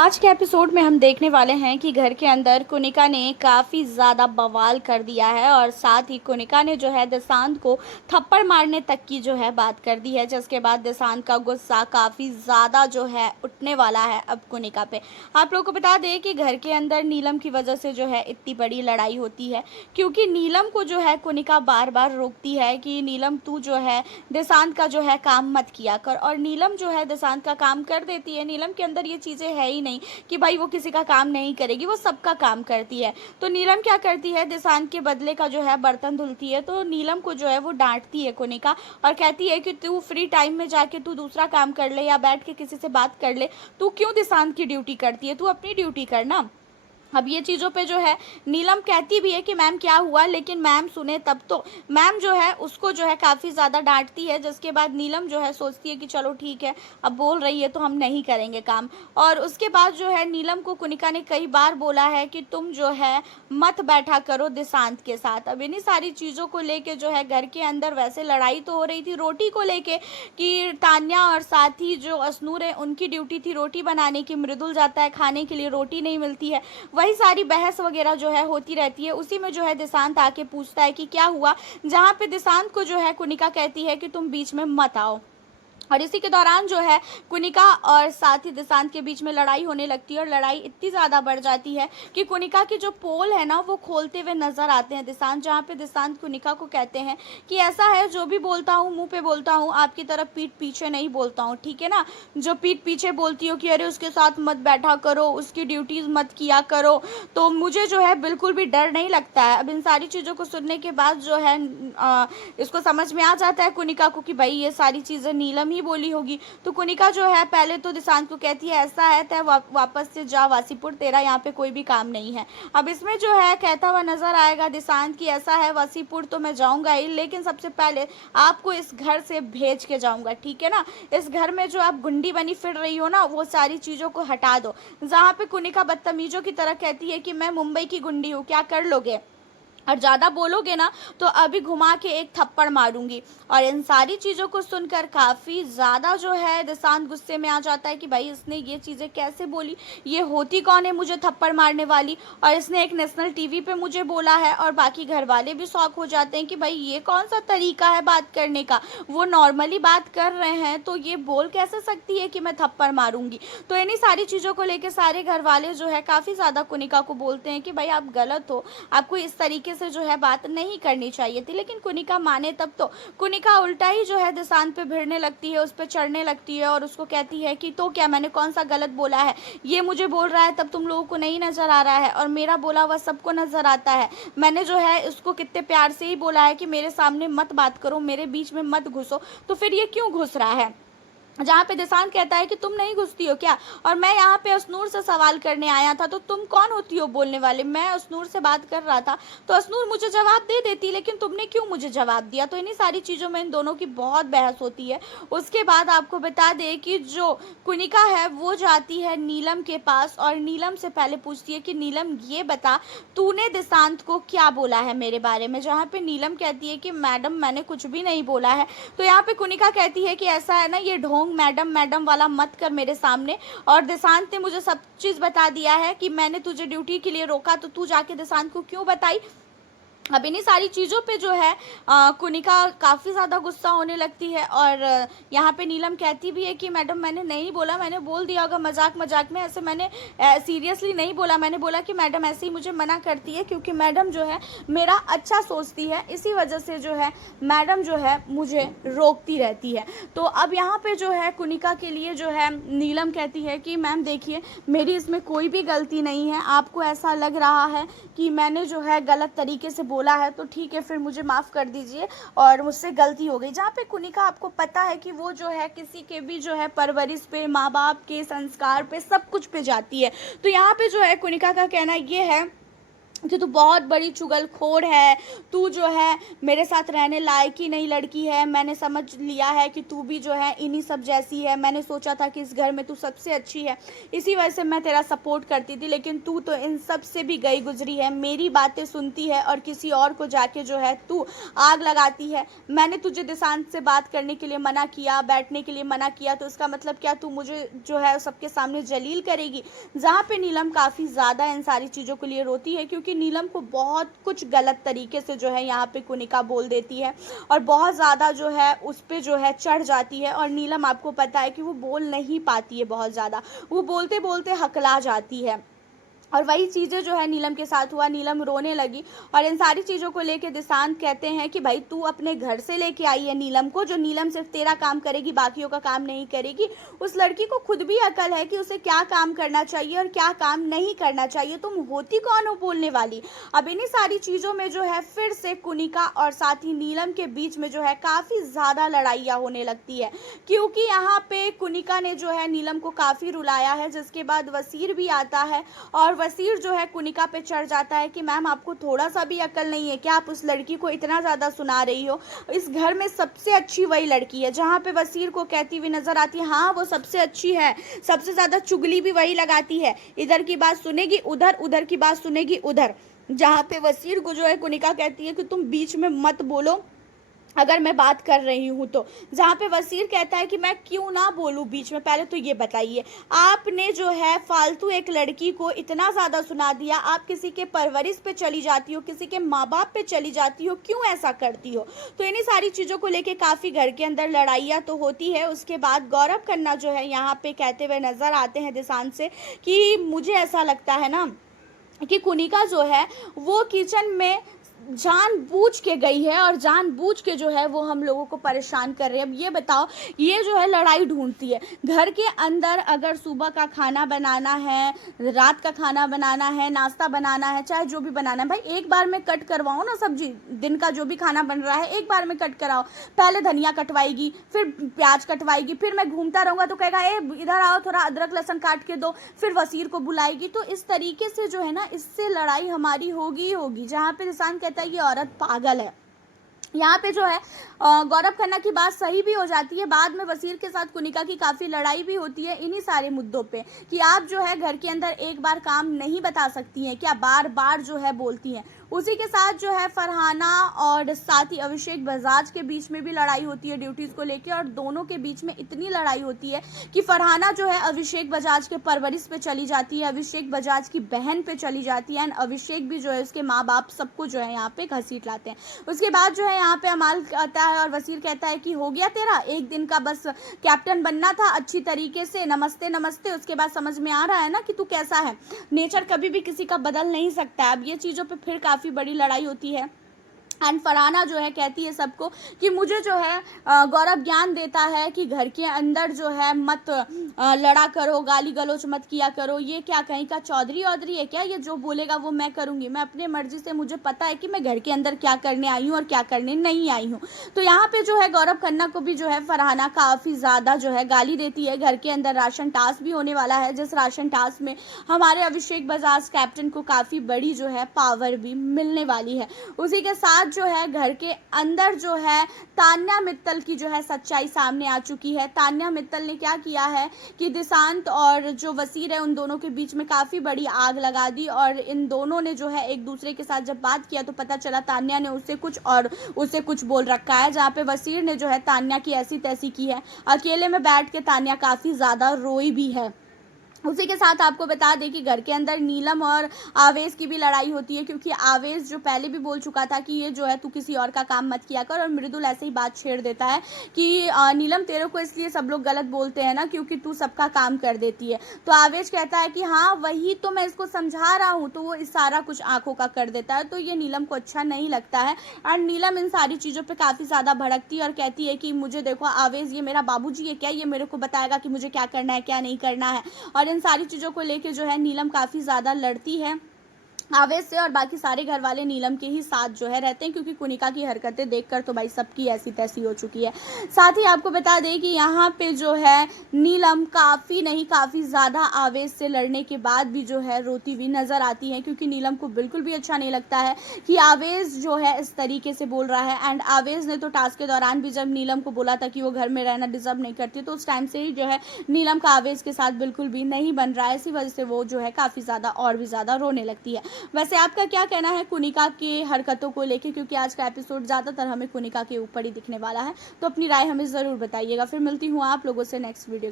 आज के एपिसोड में हम देखने वाले हैं कि घर के अंदर कुनिका ने काफ़ी ज़्यादा बवाल कर दिया है और साथ ही कुनिका ने जो है देशांत को थप्पड़ मारने तक की जो है बात कर दी है, जिसके बाद देशांत का गुस्सा काफ़ी ज़्यादा जो है उठने वाला है अब कुनिका पे। आप लोगों को बता दें कि घर के अंदर नीलम की वजह से जो है इतनी बड़ी लड़ाई होती है, क्योंकि नीलम को जो है कुनिका बार बार रोकती है कि नीलम तू जो है देशांत का जो है काम मत किया कर, और नीलम जो है देशांत का काम कर देती है। नीलम के अंदर ये चीज़ें है ही नहीं कि भाई वो किसी का काम नहीं करेगी, वो सबका काम करती है। तो नीलम क्या करती है, देशांत के बदले का जो है बर्तन धुलती है। तो नीलम को जो है वो डांटती है कुनिका और कहती है कि तू फ्री टाइम में जाके तू दूसरा काम कर ले या बैठ के किसी से बात कर ले, तू क्यों देशांत की ड्यूटी करती है, तू अपनी ड्यूटी करना। अब ये चीज़ों पे जो है नीलम कहती भी है कि मैम क्या हुआ, लेकिन मैम सुने तब तो। मैम जो है उसको जो है काफ़ी ज़्यादा डांटती है, जिसके बाद नीलम जो है सोचती है कि चलो ठीक है, अब बोल रही है तो हम नहीं करेंगे काम। और उसके बाद जो है नीलम को कुनिका ने कई बार बोला है कि तुम जो है मत बैठा करो देशांत के साथ। अब इन्हीं सारी चीज़ों को लेके जो है घर के अंदर वैसे लड़ाई तो हो रही थी रोटी को लेके कि तान्या और साथ ही जो अश्नूर है उनकी ड्यूटी थी रोटी बनाने की, मृदुल जाता है खाने के लिए, रोटी नहीं मिलती है। वही सारी बहस वगैरह जो है होती रहती है। उसी में जो है देशांत आके पूछता है कि क्या हुआ, जहाँ पे देशांत को जो है कुनिका कहती है कि तुम बीच में मत आओ। और इसी के दौरान जो है कुनिका और साथ ही देशांत के बीच में लड़ाई होने लगती है और लड़ाई इतनी ज़्यादा बढ़ जाती है कि कुनिका की जो पोल है ना वो खोलते हुए नजर आते हैं देशांत, जहाँ पे देशांत कुनिका को कहते हैं कि ऐसा है जो भी बोलता हूँ मुंह पे बोलता हूँ, आपकी तरफ पीठ पीछे नहीं बोलता हूँ, ठीक है ना। जो पीठ पीछे बोलती हो कि अरे उसके साथ मत बैठा करो, उसकी ड्यूटीज़ मत किया करो, तो मुझे जो है बिल्कुल भी डर नहीं लगता है। अब इन सारी चीज़ों को सुनने के बाद जो है इसको समझ में आ जाता है कुनिका को कि भाई ये सारी चीज़ें नीलम ही बोली होगी। तो कुनिका जो है पहले तो देशांत को कहती है ऐसा है तय वापस से जा वासीपुर, तेरा यहाँ पे कोई भी काम नहीं है। अब इसमें जो है कहता हुआ नजर आएगा देशांत की ऐसा है वासीपुर तो मैं जाऊंगा ही, लेकिन सबसे पहले आपको इस घर से भेज के जाऊंगा, ठीक है ना। इस घर में जो आप गुंडी बनी फिर रही हो ना वो सारी चीज़ों को हटा दो। जहाँ पे कुनिका बदतमीजों की तरह कहती है कि मैं मुंबई की गुंडी हूँ, क्या कर लोगे, और ज़्यादा बोलोगे ना तो अभी घुमा के एक थप्पड़ मारूंगी। और इन सारी चीज़ों को सुनकर काफ़ी ज़्यादा जो है देशांत गुस्से में आ जाता है कि भाई इसने ये चीज़ें कैसे बोली, ये होती कौन है मुझे थप्पड़ मारने वाली, और इसने एक नेशनल टीवी पे मुझे बोला है। और बाकी घर वाले भी शौक हो जाते हैं कि भाई ये कौन सा तरीका है बात करने का, वो नॉर्मली बात कर रहे हैं तो ये बोल कैसे सकती है कि मैं थप्पड़ मारूंगी। तो इन्हीं सारी चीज़ों को लेकर सारे घर वाले जो है काफ़ी ज़्यादा कुनिका को बोलते हैं कि भाई आप गलत हो, आपको इस तरीके से जो है बात नहीं करनी चाहिए थी। लेकिन कुनिका माने तब तो। कुनिका उल्टा ही जो है देशांत पे भिड़ने लगती है, उस पर चढ़ने लगती है और उसको कहती है कि तो क्या मैंने कौन सा गलत बोला है, ये मुझे बोल रहा है तब तुम लोगों को नहीं नजर आ रहा है, और मेरा बोला हुआ सबको नजर आता है। मैंने जो है उसको कितने प्यार से ही बोला है कि मेरे सामने मत बात करो, मेरे बीच में मत घुसो, तो फिर ये क्यों घुस रहा है। जहाँ पे देशांत कहता है कि तुम नहीं घुसती हो क्या, और मैं यहाँ पे अश्नूर से सवाल करने आया था तो तुम कौन होती हो बोलने वाले, मैं अश्नूर से बात कर रहा था तो अश्नूर मुझे जवाब दे देती, लेकिन तुमने क्यों मुझे जवाब दिया। तो इन्हीं सारी चीज़ों में इन दोनों की बहुत बहस होती है। उसके बाद आपको बता दें कि जो कुनिका है वो जाती है नीलम के पास और नीलम से पहले पूछती है कि नीलम ये बता तूने देशांत को क्या बोला है मेरे बारे में, जहाँ पे नीलम कहती है कि मैडम मैंने कुछ भी नहीं बोला है। तो यहाँ पे कुनिका कहती है कि ऐसा है ना, ये ढोंग मैडम मैडम वाला मत कर मेरे सामने, और देशांत ने मुझे सब चीज़ बता दिया है कि मैंने तुझे ड्यूटी के लिए रोका तो तू जाके देशांत को क्यों बताई। अब इन्हीं सारी चीज़ों पे जो है कुनिका काफ़ी ज़्यादा गुस्सा होने लगती है। और यहाँ पे नीलम कहती भी है कि मैडम मैंने नहीं बोला, मैंने बोल दिया होगा मजाक मजाक में, ऐसे मैंने सीरियसली नहीं बोला। मैंने बोला कि मैडम ऐसे ही मुझे मना करती है क्योंकि मैडम जो है मेरा अच्छा सोचती है, इसी वजह से जो है मैडम जो है मुझे रोकती रहती है। तो अब यहाँ पे जो है कुनिका के लिए जो है नीलम कहती है कि मैम देखिए मेरी इसमें कोई भी गलती नहीं है, आपको ऐसा लग रहा है कि मैंने जो है गलत तरीके से बोला है तो ठीक है फिर मुझे माफ़ कर दीजिए और मुझसे गलती हो गई। जहाँ पे कुनिका आपको पता है कि वो जो है किसी के भी जो है परवरिश पे, माँ बाप के संस्कार पे, सब कुछ पे जाती है। तो यहाँ पे जो है कुनिका का कहना ये है कि तू बहुत बड़ी चुगलखोर है, तू जो है मेरे साथ रहने लायक ही नहीं लड़की है, मैंने समझ लिया है कि तू भी जो है इन्हीं सब जैसी है, मैंने सोचा था कि इस घर में तू सबसे अच्छी है, इसी वजह से मैं तेरा सपोर्ट करती थी, लेकिन तू तो इन सब से भी गई गुजरी है, मेरी बातें सुनती है और किसी और को जाके जो है तू आग लगाती है। मैंने तुझे देशांत से बात करने के लिए मना किया, बैठने के लिए मना किया, तो इसका मतलब क्या तू मुझे जो है सबके सामने जलील करेगी। जहाँ पे नीलम काफ़ी ज़्यादा इन सारी चीज़ों के लिए रोती है, क्योंकि नीलम को बहुत कुछ गलत तरीके से जो है यहाँ पे कुनिका बोल देती है और बहुत ज़्यादा जो है उस पर जो है चढ़ जाती है। और नीलम, आपको पता है कि वो बोल नहीं पाती है, बहुत ज़्यादा वो बोलते बोलते हकला जाती है। और वही चीज़ें जो है नीलम के साथ हुआ, नीलम रोने लगी। और इन सारी चीज़ों को लेके देशांत कहते हैं कि भाई तू अपने घर से लेके आई है नीलम को, जो नीलम सिर्फ तेरा काम करेगी, बाकियों का काम नहीं करेगी। उस लड़की को खुद भी अकल है कि उसे क्या काम करना चाहिए और क्या काम नहीं करना चाहिए, तुम होती कौन हो बोलने वाली। अब इन्हीं सारी चीज़ों में जो है फिर से कुनिका और साथ ही नीलम के बीच में जो है काफ़ी ज़्यादा लड़ाइयाँ होने लगती है, क्योंकि यहाँ पे कुनिका ने जो है नीलम को काफ़ी रुलाया है। जिसके बाद वसीर भी आता है और वसीर जो है कुनिका पे चढ़ जाता है कि मैम, आपको थोड़ा सा भी अकल नहीं है क्या, आप उस लड़की को इतना ज़्यादा सुना रही हो, इस घर में सबसे अच्छी वही लड़की है। जहाँ पे वसीर को कहती हुई नज़र आती है, हाँ वो सबसे अच्छी है, सबसे ज़्यादा चुगली भी वही लगाती है, इधर की बात सुनेगी उधर, उधर की बात सुनेगी उधर। जहाँ पे वसीर को जो है कुनिका कहती है कि तुम बीच में मत बोलो अगर मैं बात कर रही हूँ तो। जहाँ पे वसीर कहता है कि मैं क्यों ना बोलूँ बीच में, पहले तो ये बताइए, आपने जो है फालतू एक लड़की को इतना ज़्यादा सुना दिया, आप किसी के परवरिश पे चली जाती हो, किसी के माँ बाप पे चली जाती हो, क्यों ऐसा करती हो। तो इन्हीं सारी चीज़ों को लेके काफ़ी घर के अंदर लड़ाइयाँ तो होती है। उसके बाद गौरव खन्ना जो है यहाँ पे कहते हुए नज़र आते हैं देशांत से कि मुझे ऐसा लगता है ना कि कुनिका जो है वो किचन में जानबूझ के गई है और जानबूझ के जो है वो हम लोगों को परेशान कर रहे हैं। अब ये बताओ, ये जो है लड़ाई ढूंढती है घर के अंदर, अगर सुबह का खाना बनाना है, रात का खाना बनाना है, नाश्ता बनाना है, चाहे जो भी बनाना है, भाई एक बार में कट करवाओ ना सब्जी, दिन का जो भी खाना बन रहा है एक बार में कट कराओ। पहले धनिया कटवाएगी, फिर प्याज कटवाएगी, फिर मैं घूमता रहूँगा तो कहेगा ए इधर आओ थोड़ा अदरक लहसुन काट के दो, फिर वसीर को बुलाएगी। तो इस तरीके से जो है ना, इससे लड़ाई हमारी होगी ही होगी। जहाँ पे निशान कहता है ये औरत पागल है। यहाँ पे जो है गौरव खन्ना की बात सही भी हो जाती है। बाद में वसीर के साथ कुनिका की काफ़ी लड़ाई भी होती है इन्हीं सारे मुद्दों पे कि आप जो है घर के अंदर एक बार काम नहीं बता सकती हैं क्या, बार बार जो है बोलती हैं। उसी के साथ जो है फरहाना और साथ ही अभिषेक बजाज के बीच में भी लड़ाई होती है ड्यूटीज़ को लेकर, और दोनों के बीच में इतनी लड़ाई होती है कि फरहाना जो है अभिषेक बजाज के परवरिश पे चली जाती है, अभिषेक बजाज की बहन पे चली जाती है, एंड अभिषेक भी जो है उसके माँ बाप सबको जो है यहाँ पे घसीट लाते हैं। उसके बाद जो है यहाँ पे अमाल आता है और वसीर कहता है कि हो गया तेरा, एक दिन का बस कैप्टन बनना था अच्छी तरीके से, नमस्ते नमस्ते, उसके बाद समझ में आ रहा है ना कि तू कैसा है, नेचर कभी भी किसी का बदल नहीं सकता है। अब ये चीज़ों पे फिर काफ़ी बड़ी लड़ाई होती है। एंड फरहाना जो है कहती है सबको कि मुझे जो है गौरव ज्ञान देता है कि घर के अंदर जो है मत लड़ा करो, गाली गलौज मत किया करो, ये क्या कहीं का चौधरी औधरी है क्या, ये जो बोलेगा वो मैं करूँगी, मैं अपने मर्जी से, मुझे पता है कि मैं घर के अंदर क्या करने आई हूँ और क्या करने नहीं आई हूँ। तो यहाँ पे जो है गौरव खन्ना को भी जो है फरहाना काफ़ी ज़्यादा जो है गाली देती है। घर के अंदर राशन टास्क भी होने वाला है, जिस राशन टास्क में हमारे अभिषेक बजाज कैप्टन को काफ़ी बड़ी जो है पावर भी मिलने वाली है। उसी के साथ जो है घर के अंदर जो है तान्या मित्तल की जो है सच्चाई सामने आ चुकी है। तान्या मित्तल ने क्या किया है कि देशांत और जो वसीर है उन दोनों के बीच में काफ़ी बड़ी आग लगा दी, और इन दोनों ने जो है एक दूसरे के साथ जब बात किया तो पता चला तान्या ने उससे कुछ और उसे कुछ बोल रखा है, जहाँ पे वसीर ने जो है तान्या की ऐसी तैसी की है। अकेले में बैठ के तान्या काफ़ी ज़्यादा रोई भी है। उसी के साथ आपको बता दें कि घर के अंदर नीलम और आवेश की भी लड़ाई होती है, क्योंकि आवेश जो पहले भी बोल चुका था कि ये जो है तू किसी और का काम मत किया कर, और मृदुल ऐसे ही बात छेड़ देता है कि नीलम तेरे को इसलिए सब लोग गलत बोलते हैं ना क्योंकि तू सबका काम कर देती है। तो आवेश कहता है कि हाँ वही तो मैं इसको समझा रहा हूँ, तो वो इशारा कुछ आंखों का कर देता है। तो ये नीलम को अच्छा नहीं लगता है, और नीलम इन सारी चीज़ों पर काफ़ी ज़्यादा भड़कती है और कहती है कि मुझे देखो आवेश, ये मेरा बाबूजी है क्या, ये मेरे को बताएगा कि मुझे क्या करना है क्या नहीं करना है। और इन सारी चीज़ों को लेके जो है नीलम काफ़ी ज़्यादा लड़ती है। आवेश से और बाकी सारे घर वाले नीलम के ही साथ जो है रहते हैं, क्योंकि कुनिका की हरकतें देखकर तो भाई सबकी ऐसी तैसी हो चुकी है। साथ ही आपको बता दें कि यहाँ पे जो है नीलम काफ़ी नहीं काफ़ी ज़्यादा आवेश से लड़ने के बाद भी जो है रोती हुई नज़र आती है, क्योंकि नीलम को बिल्कुल भी अच्छा नहीं लगता है कि आवेश जो है इस तरीके से बोल रहा है। एंड आवेश ने तो टास्क के दौरान भी जब नीलम को बोला था कि वो घर में रहना डिजर्व नहीं करती, तो उस टाइम से ही जो है नीलम का आवेश के साथ बिल्कुल भी नहीं बन रहा है। इसी वजह से वो जो है काफ़ी ज़्यादा और भी ज़्यादा रोने लगती है। वैसे आपका क्या कहना है कुनिका की हरकतों को लेके, क्योंकि आज का एपिसोड ज़्यादातर हमें कुनिका के ऊपर ही दिखने वाला है, तो अपनी राय हमें ज़रूर बताइएगा। फिर मिलती हूँ आप लोगों से नेक्स्ट वीडियो के